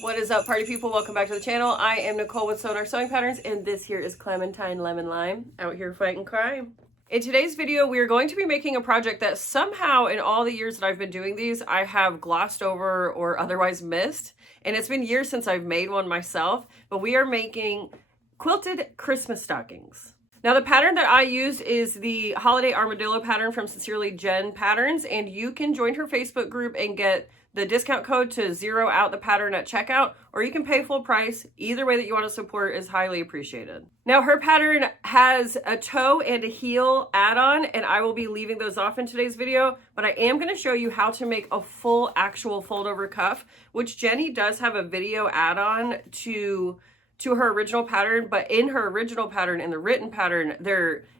What is up, party people? Welcome back to the channel. I am Nicole with SewGnar Sewing Patterns, and this here is Clementine Lemon Lime out here fighting crime. In today's video, we are going to be making a project that somehow in all the years that I've been doing these, I have glossed over or otherwise missed. And it's been years since I've made one myself, but we are making quilted Christmas stockings. Now the pattern that I use is the Holiday Armadillo pattern from Sincerely Jen Patterns, and you can join her Facebook group and get the discount code to zero out the pattern at checkout, or you can pay full price. Either way that you want to support is highly appreciated. Now her pattern has a toe and a heel add-on, and I will be leaving those off in today's video, but I am going to show you how to make a full actual fold over cuff, which Jenny does have a video add-on to her original pattern, but in her original pattern, in the written pattern,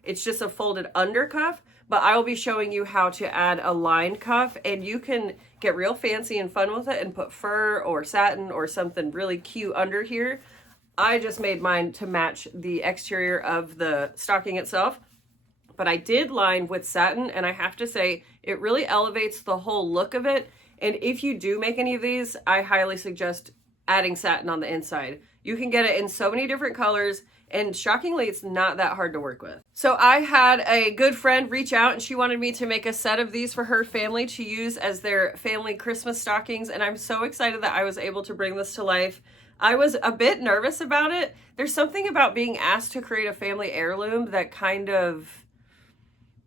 it's just a folded under cuff, but I will be showing you how to add a lined cuff, and you can get real fancy and fun with it and put fur or satin or something really cute under here. I just made mine to match the exterior of the stocking itself, but I did line with satin, and I have to say it really elevates the whole look of it. And if you do make any of these, I highly suggest adding satin on the inside. You can get it in so many different colors, and shockingly, it's not that hard to work with. So I had a good friend reach out, and she wanted me to make a set of these for her family to use as their family Christmas stockings, and I'm so excited that I was able to bring this to life. I was a bit nervous about it. There's something about being asked to create a family heirloom that kind of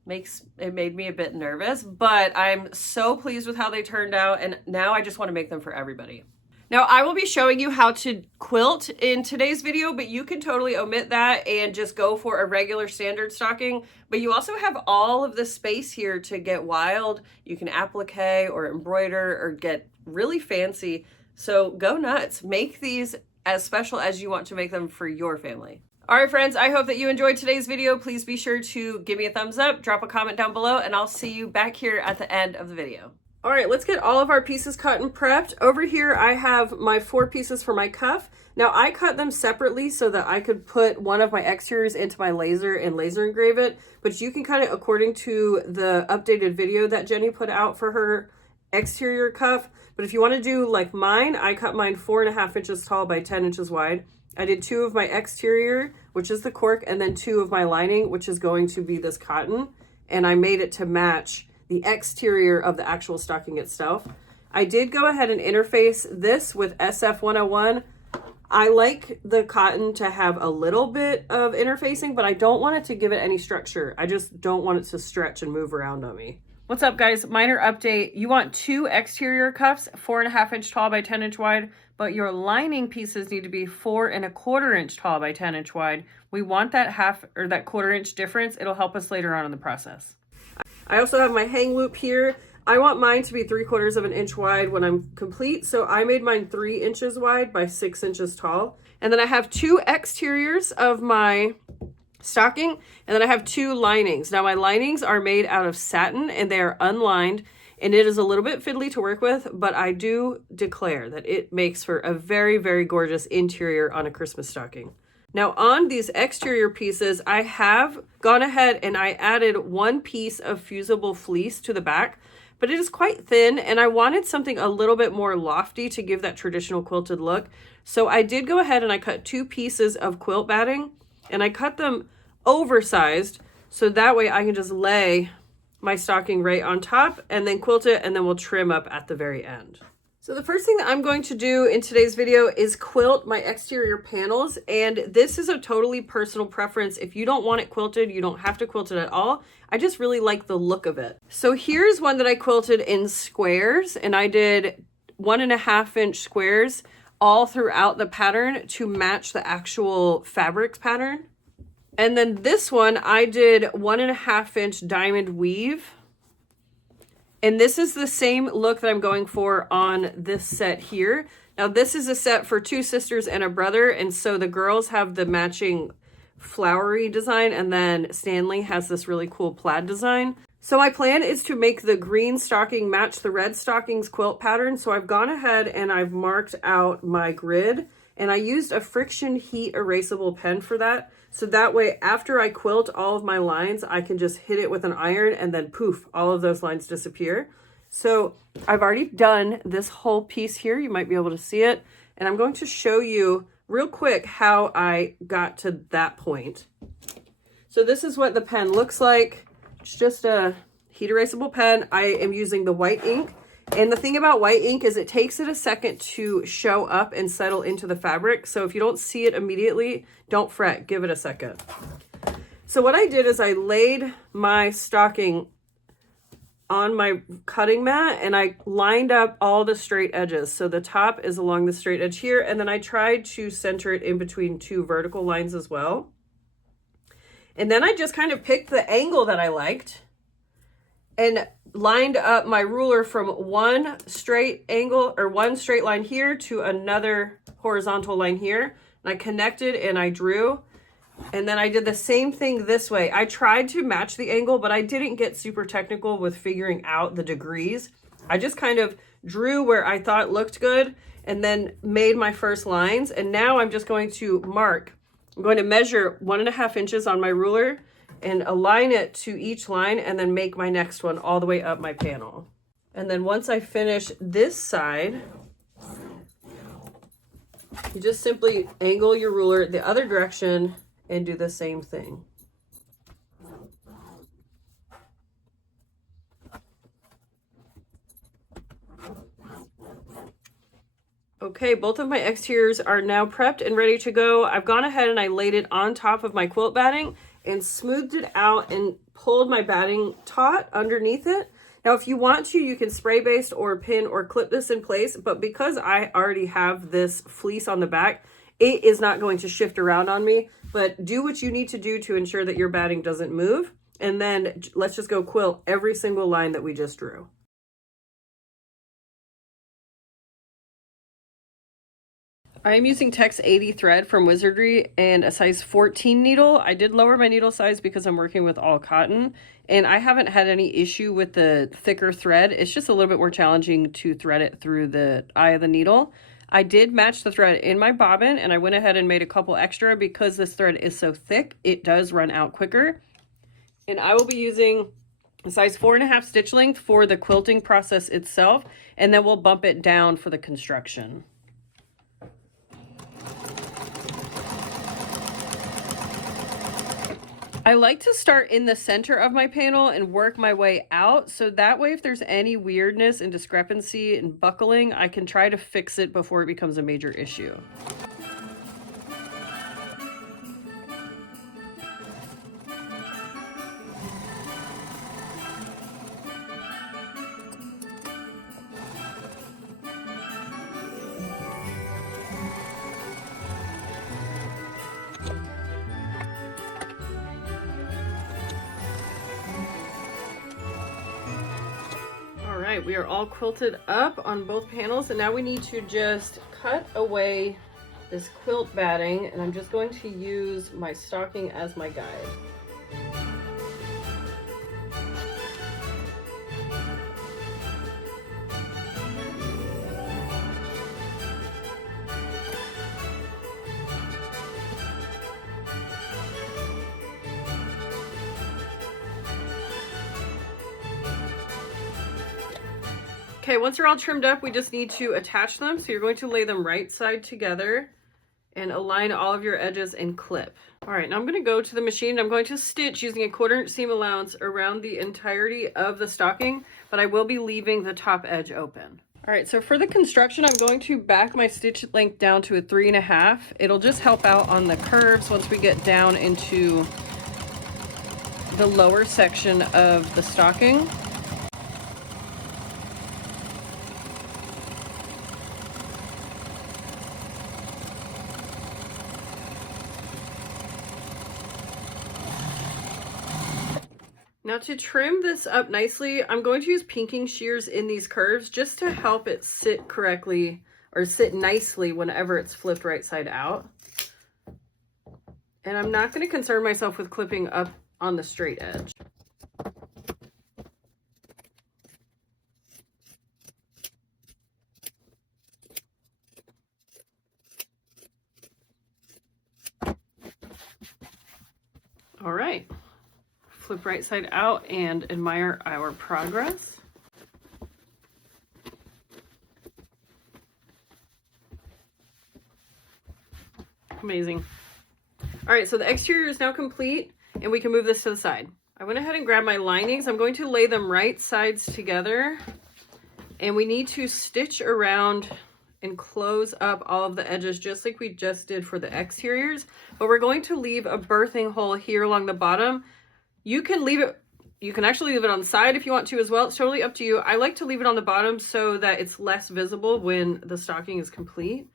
made me a bit nervous, but I'm so pleased with how they turned out, and now I just want to make them for everybody. Now, I will be showing you how to quilt in today's video, but you can totally omit that and just go for a regular standard stocking. But you also have all of the space here to get wild. You can applique or embroider or get really fancy. So go nuts. Make these as special as you want to make them for your family. All right, friends, I hope that you enjoyed today's video. Please be sure to give me a thumbs up, drop a comment down below, and I'll see you back here at the end of the video. All right, let's get all of our pieces cut and prepped. Over here, I have my 4 pieces for my cuff. Now, I cut them separately so that I could put one of my exteriors into my laser and laser engrave it, but you can cut it according to the updated video that Jenny put out for her exterior cuff. But if you want to do like mine, I cut mine 4.5 inches tall by 10 inches wide. I did 2 of my exterior, which is the cork, and then 2 of my lining, which is going to be this cotton, and I made it to match the exterior of the actual stocking itself. I did go ahead and interface this with SF101. I like the cotton to have a little bit of interfacing, but I don't want it to give it any structure. I just don't want it to stretch and move around on me. What's up, guys? Minor update. You want 2 exterior cuffs, 4.5 inch tall by 10 inch wide, but your lining pieces need to be 4.25 inch tall by 10 inch wide. We want that that 1/4 inch difference. It'll help us later on in the process. I also have my hang loop here. I want mine to be 3/4 of an inch wide when I'm complete, so I made mine 3 inches wide by 6 inches tall. And then I have 2 exteriors of my stocking, and then I have 2 linings. Now my linings are made out of satin, and they are unlined, and it is a little bit fiddly to work with, but I do declare that it makes for a very, very gorgeous interior on a Christmas stocking. Now on these exterior pieces, I have gone ahead and I added 1 piece of fusible fleece to the back, but it is quite thin, and I wanted something a little bit more lofty to give that traditional quilted look. So I did go ahead and I cut 2 pieces of quilt batting, and I cut them oversized, so that way I can just lay my stocking right on top and then quilt it, and then we'll trim up at the very end. So the first thing that I'm going to do in today's video is quilt my exterior panels, and this is a totally personal preference. If you don't want it quilted, you don't have to quilt it at all. I just really like the look of it. So here's one that I quilted in squares, and I did 1.5 inch squares all throughout the pattern to match the actual fabrics pattern. And then this one, I did 1.5 inch diamond weave. And this is the same look that I'm going for on this set here. Now this is a set for 2 sisters and a brother, and so the girls have the matching flowery design, and then Stanley has this really cool plaid design. So my plan is to make the green stocking match the red stockings quilt pattern. So I've gone ahead and I've marked out my grid, and I used a friction heat erasable pen for that. So that way, after I quilt all of my lines, I can just hit it with an iron, and then poof, all of those lines disappear. So I've already done this whole piece here. You might be able to see it. And I'm going to show you real quick how I got to that point. So this is what the pen looks like. It's just a heat erasable pen. I am using the white ink. And the thing about white ink is it takes it a second to show up and settle into the fabric. So if you don't see it immediately, don't fret, give it a second. So what I did is I laid my stocking on my cutting mat and I lined up all the straight edges. So the top is along the straight edge here, and then I tried to center it in between two vertical lines as well. And then I just kind of picked the angle that I liked and lined up my ruler from one straight angle or one straight line here to another horizontal line here. And I connected and I drew. And then I did the same thing this way. I tried to match the angle, but I didn't get super technical with figuring out the degrees. I just kind of drew where I thought looked good and then made my first lines. And now I'm just going to mark. I'm going to measure 1.5 inches on my ruler and align it to each line and then make my next one all the way up my panel. And then once I finish this side, you just simply angle your ruler the other direction and do the same thing. Okay, both of my exteriors are now prepped and ready to go. I've gone ahead and I laid it on top of my quilt batting and smoothed it out and pulled my batting taut underneath it. Now, if you want to, you can spray baste or pin or clip this in place, but because I already have this fleece on the back, it is not going to shift around on me. But do what you need to do to ensure that your batting doesn't move. And then let's just go quilt every single line that we just drew. I am using Tex 80 thread from Wizardry and a size 14 needle. I did lower my needle size because I'm working with all cotton, and I haven't had any issue with the thicker thread. It's just a little bit more challenging to thread it through the eye of the needle. I did match the thread in my bobbin, and I went ahead and made a couple extra because this thread is so thick, it does run out quicker. And I will be using a size 4.5 stitch length for the quilting process itself, and then we'll bump it down for the construction. I like to start in the center of my panel and work my way out, so that way if there's any weirdness and discrepancy and buckling, I can try to fix it before it becomes a major issue. We are all quilted up on both panels, and now we need to just cut away this quilt batting, and I'm just going to use my stocking as my guide. Okay, once they're all trimmed up, we just need to attach them. So you're going to lay them right side together and align all of your edges and clip. All right, now I'm going to go to the machine. I'm going to stitch using a 1/4 inch seam allowance around the entirety of the stocking, but I will be leaving the top edge open. All right, so for the construction, I'm going to back my stitch length down to a 3.5. It'll just help out on the curves once we get down into the lower section of the stocking. Now to trim this up nicely, I'm going to use pinking shears in these curves just to help it sit correctly or sit nicely whenever it's flipped right side out. And I'm not going to concern myself with clipping up on the straight edge. All right. Flip right side out and admire our progress. Amazing. All right, so the exterior is now complete and we can move this to the side. I went ahead and grabbed my linings. I'm going to lay them right sides together, and we need to stitch around and close up all of the edges just like we just did for the exteriors, but we're going to leave a birthing hole here along the bottom. You can leave it, you can actually leave it on the side if you want to as well. It's totally up to you. I like to leave it on the bottom so that it's less visible when the stocking is complete.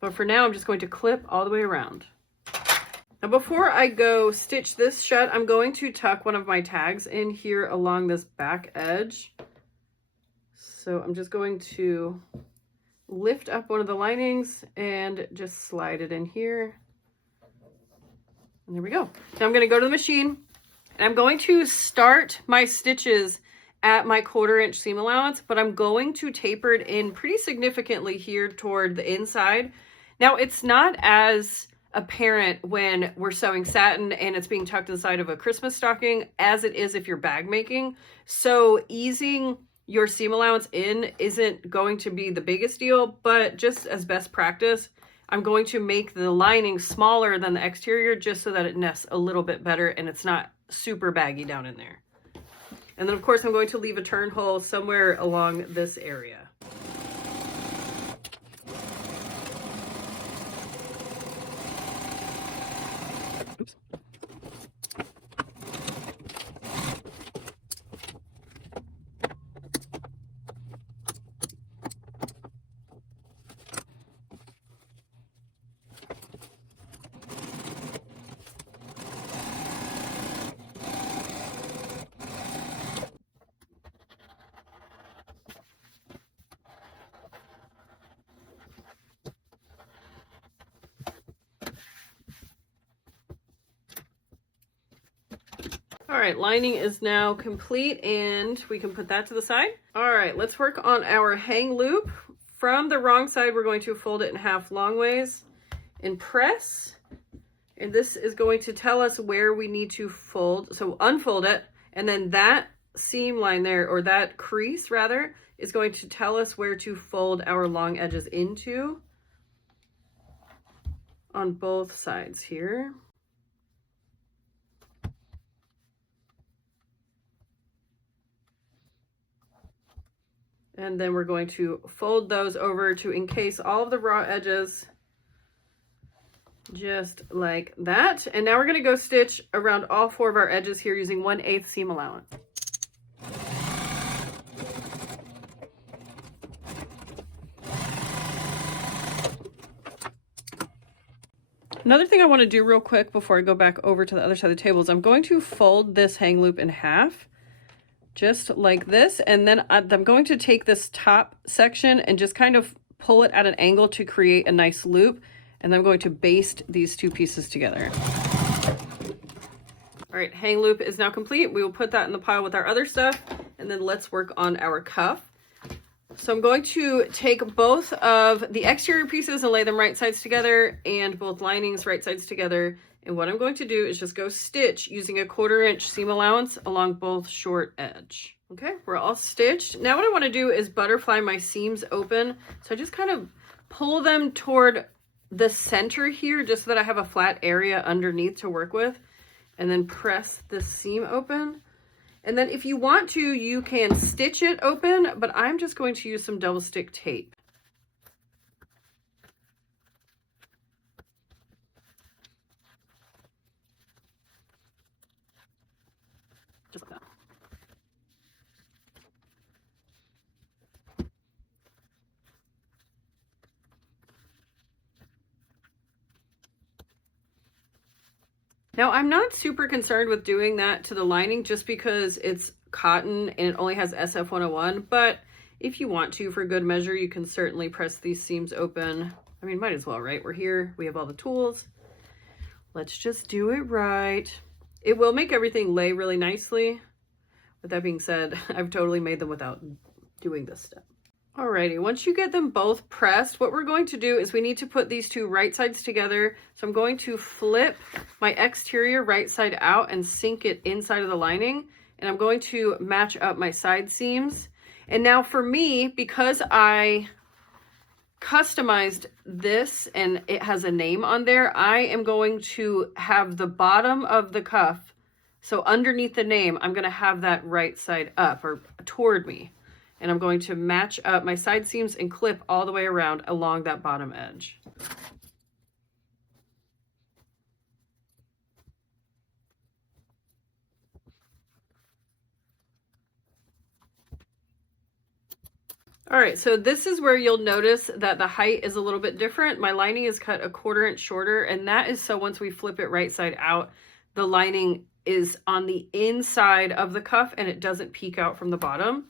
But for now, I'm just going to clip all the way around. Now before I go stitch this shut, I'm going to tuck one of my tags in here along this back edge. So I'm just going to lift up one of the linings and just slide it in here. And there we go. Now I'm going to go to the machine and I'm going to start my stitches at my 1/4 inch seam allowance, but I'm going to taper it in pretty significantly here toward the inside. Now it's not as apparent when we're sewing satin and it's being tucked to the side of a Christmas stocking as it is if you're bag making. So easing your seam allowance in isn't going to be the biggest deal, but just as best practice, I'm going to make the lining smaller than the exterior just so that it nests a little bit better and it's not super baggy down in there. And then of course I'm going to leave a turn hole somewhere along this area. Oops. All right, lining is now complete and we can put that to the side. All right, let's work on our hang loop. From the wrong side, we're going to fold it in half long ways and press. And this is going to tell us where we need to fold. So unfold it, and then that seam line there, or that crease rather, is going to tell us where to fold our long edges into on both sides here. And then we're going to fold those over to encase all of the raw edges just like that. And now we're going to go stitch around all 4 of our edges here using 1/8 seam allowance. Another thing I want to do real quick before I go back over to the other side of the table is I'm going to fold this hang loop in half. Just like this, and then I'm going to take this top section and just kind of pull it at an angle to create a nice loop, and then I'm going to baste these 2 pieces together. All right, hang loop is now complete. We will put that in the pile with our other stuff, and then let's work on our cuff. So I'm going to take both of the exterior pieces and lay them right sides together, and both linings right sides together. And what I'm going to do is just go stitch using a 1/4 inch seam allowance along both short edge. Okay, we're all stitched. Now what I want to do is butterfly my seams open. So I just kind of pull them toward the center here just so that I have a flat area underneath to work with, and then press the seam open. And then if you want to, you can stitch it open, but I'm just going to use some double stick tape. Just like that. Now, I'm not super concerned with doing that to the lining just because it's cotton and it only has SF101, but if you want to, for good measure, you can certainly press these seams open. I mean, might as well, right? We're here, we have all the tools. Let's just do it right. It will make everything lay really nicely. With that being said, I've totally made them without doing this step. Alrighty, once you get them both pressed, what we're going to do is we need to put these 2 right sides together. So I'm going to flip my exterior right side out and sink it inside of the lining. And I'm going to match up my side seams. And now for me, because I customized this and it has a name on there, I am going to have the bottom of the cuff, so underneath the name, I'm going to have that right side up or toward me. And I'm going to match up my side seams and clip all the way around along that bottom edge. All right, so this is where you'll notice that the height is a little bit different. My lining is cut a 1/4 inch shorter, and that is so once we flip it right side out, the lining is on the inside of the cuff and it doesn't peek out from the bottom.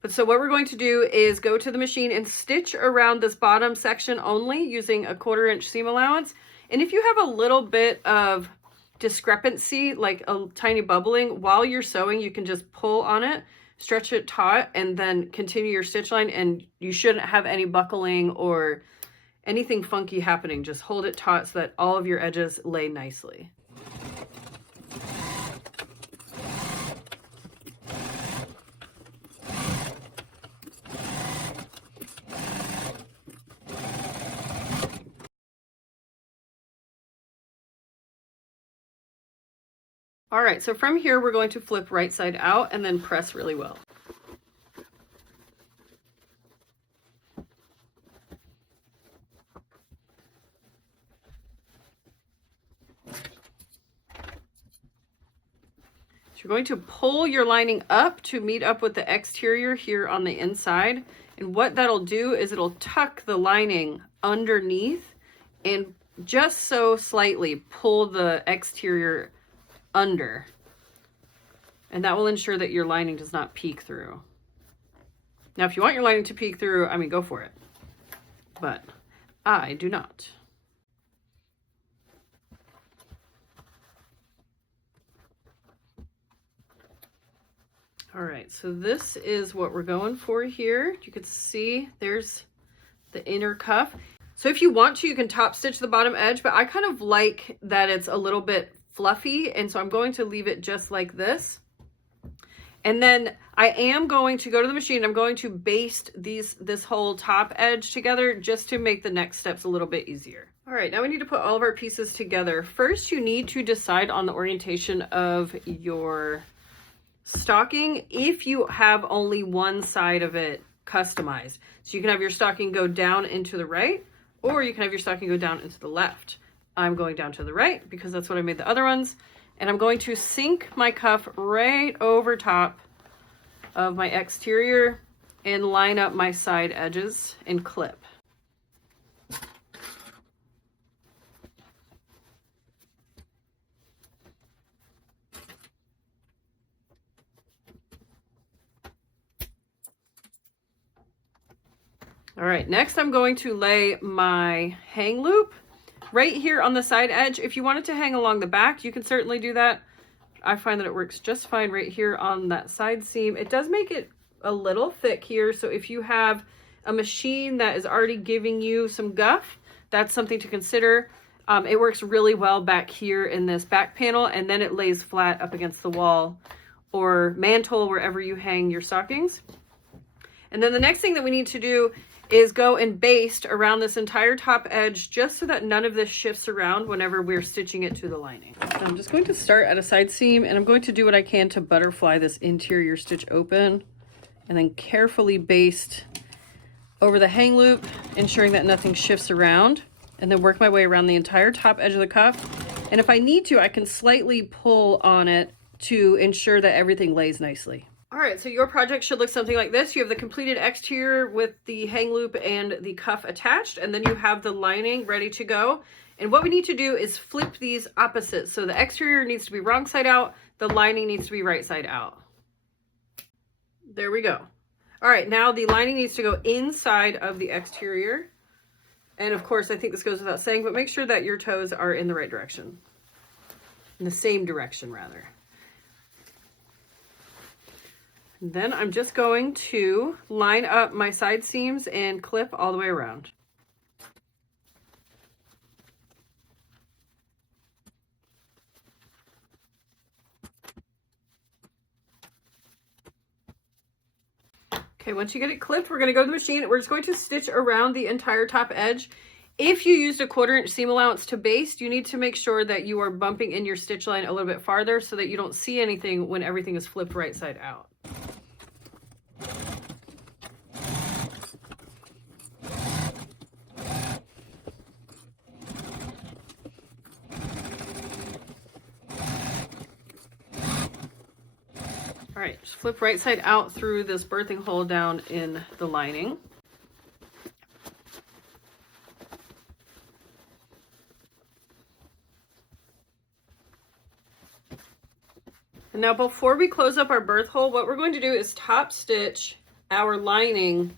But so what we're going to do is go to the machine and stitch around this bottom section only using a 1/4 inch seam allowance. And if you have a little bit of discrepancy, like a tiny bubbling, while you're sewing, you can just pull on it, stretch it taut, and then continue your stitch line, and you shouldn't have any buckling or anything funky happening. Just hold it taut so that all of your edges lay nicely. All right, so from here, we're going to flip right side out and then press really well. So you're going to pull your lining up to meet up with the exterior here on the inside. And what that'll do is it'll tuck the lining underneath and just so slightly pull the exterior under. And that will ensure that your lining does not peek through. Now, if you want your lining to peek through, I mean, go for it. But I do not. All right, so this is what we're going for here. You can see there's the inner cuff. So if you want to, you can top stitch the bottom edge, but I kind of like that it's a little bit fluffy, and so I'm going to leave it just like this. And then I am going to go to the machine. I'm going to baste this whole top edge together just to make the next steps a little bit easier. All right, now we need to put all of our pieces together. First, you need to decide on the orientation of your stocking if you have only one side of it customized. So you can have your stocking go down into the right, or you can have your stocking go down into the left. I'm going down to the right because that's what I made the other ones. And I'm going to sink my cuff right over top of my exterior and line up my side edges and clip. All right, next I'm going to lay my hang loop right here on the side edge. If you want it to hang along the back, you can certainly do that. I find that it works just fine right here on that side seam. It does make it a little thick here, so if you have a machine that is already giving you some guff, that's something to consider. It works really well back here in this back panel, and then it lays flat up against the wall or mantle, wherever you hang your stockings. And then the next thing that we need to do is go and baste around this entire top edge just so that none of this shifts around whenever we're stitching it to the lining. So I'm just going to start at a side seam, and I'm going to do what I can to butterfly this interior stitch open and then carefully baste over the hang loop, ensuring that nothing shifts around, and then work my way around the entire top edge of the cuff. And if I need to, I can slightly pull on it to ensure that everything lays nicely. All right, so your project should look something like this. You have the completed exterior with the hang loop and the cuff attached, and then you have the lining ready to go. And what we need to do is flip these opposites. So the exterior needs to be wrong side out, the lining needs to be right side out. There we go. All right, now the lining needs to go inside of the exterior. And of course, I think this goes without saying, but make sure that your toes are in the right direction. In the same direction, rather. Then I'm just going to line up my side seams and clip all the way around. Okay, once you get it clipped, we're gonna go to the machine. We're just going to stitch around the entire top edge. If you used a 1/4 inch seam allowance to baste, you need to make sure that you are bumping in your stitch line a little bit farther so that you don't see anything when everything is flipped right side out. All right, just flip right side out through this birthing hole down in the lining. And now before we close up our birth hole, what we're going to do is top stitch our lining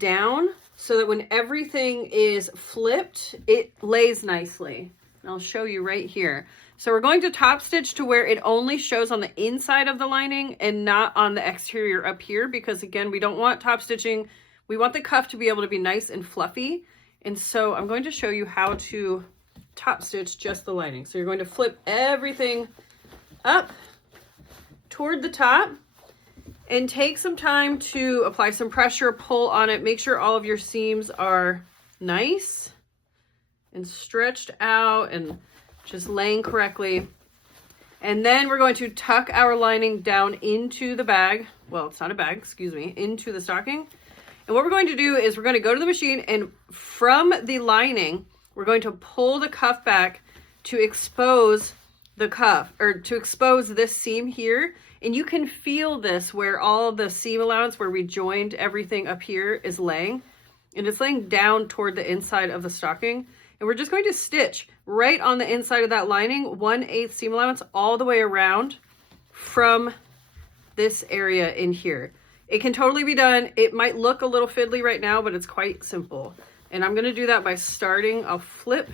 down so that when everything is flipped, it lays nicely. And I'll show you right here. So we're going to top stitch to where it only shows on the inside of the lining and not on the exterior up here, because again, we don't want top stitching. We want the cuff to be able to be nice and fluffy. And so I'm going to show you how to top stitch just the lining. So you're going to flip everything up toward the top and take some time to apply some pressure, pull on it, make sure all of your seams are nice and stretched out and just laying correctly. And then we're going to tuck our lining down into the bag. Well, it's not a bag, excuse me, into the stocking. And what we're going to do is we're going to go to the machine, and from the lining, we're going to pull the cuff back to expose the cuff, or to expose this seam here. And you can feel this where all the seam allowance where we joined everything up here is laying, and it's laying down toward the inside of the stocking. And we're just going to stitch right on the inside of that lining, 1/8 seam allowance all the way around from this area in here. It can totally be done. It might look a little fiddly right now, but it's quite simple. And I'm going to do that by starting, I'll flip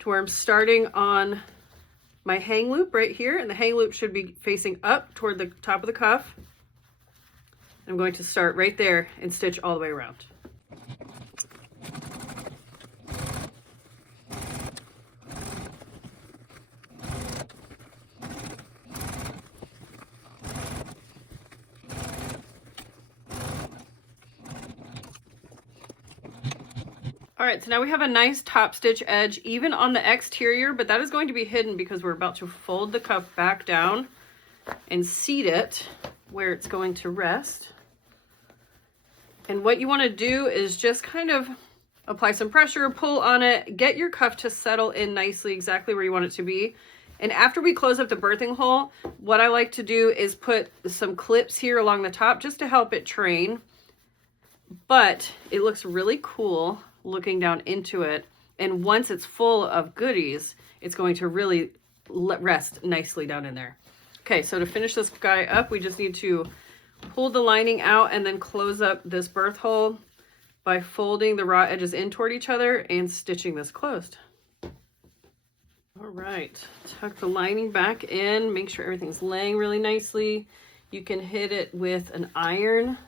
to where I'm starting on my hang loop right here, and the hang loop should be facing up toward the top of the cuff. I'm going to start right there and stitch all the way around. All right, so now we have a nice top stitch edge even on the exterior, but that is going to be hidden because we're about to fold the cuff back down and seat it where it's going to rest. And what you want to do is just kind of apply some pressure, pull on it, get your cuff to settle in nicely exactly where you want it to be. And after we close up the birthing hole, what I like to do is put some clips here along the top just to help it train. But it looks really cool looking down into it, and once it's full of goodies, it's going to really rest nicely down in there. Okay, so to finish this guy up, we just need to pull the lining out and then close up this birth hole by folding the raw edges in toward each other and stitching this closed. All right, tuck the lining back in, make sure everything's laying really nicely. You can hit it with an iron.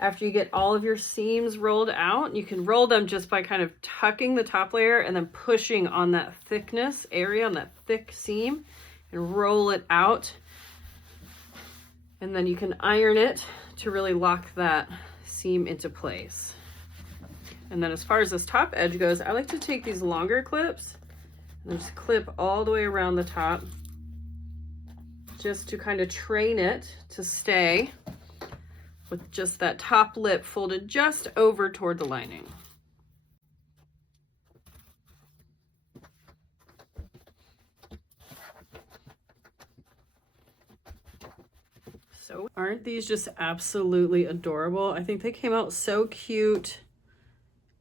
After you get all of your seams rolled out, you can roll them just by kind of tucking the top layer and then pushing on that thickness area, on that thick seam, and roll it out. And then you can iron it to really lock that seam into place. And then as far as this top edge goes, I like to take these longer clips and just clip all the way around the top just to kind of train it to stay with just that top lip folded just over toward the lining. So aren't these just absolutely adorable? I think they came out so cute,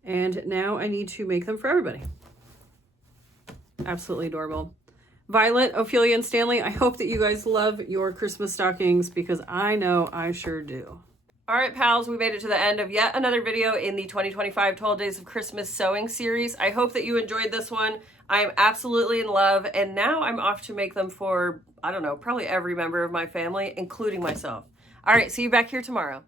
and now I need to make them for everybody. Absolutely adorable. Violet, Ophelia, and Stanley, I hope that you guys love your Christmas stockings, because I know I sure do. All right, pals, we made it to the end of yet another video in the 2025 12 Days of Christmas Sewing series. I hope that you enjoyed this one. I'm absolutely in love, and now I'm off to make them for, I don't know, probably every member of my family, including myself. All right, see you back here tomorrow.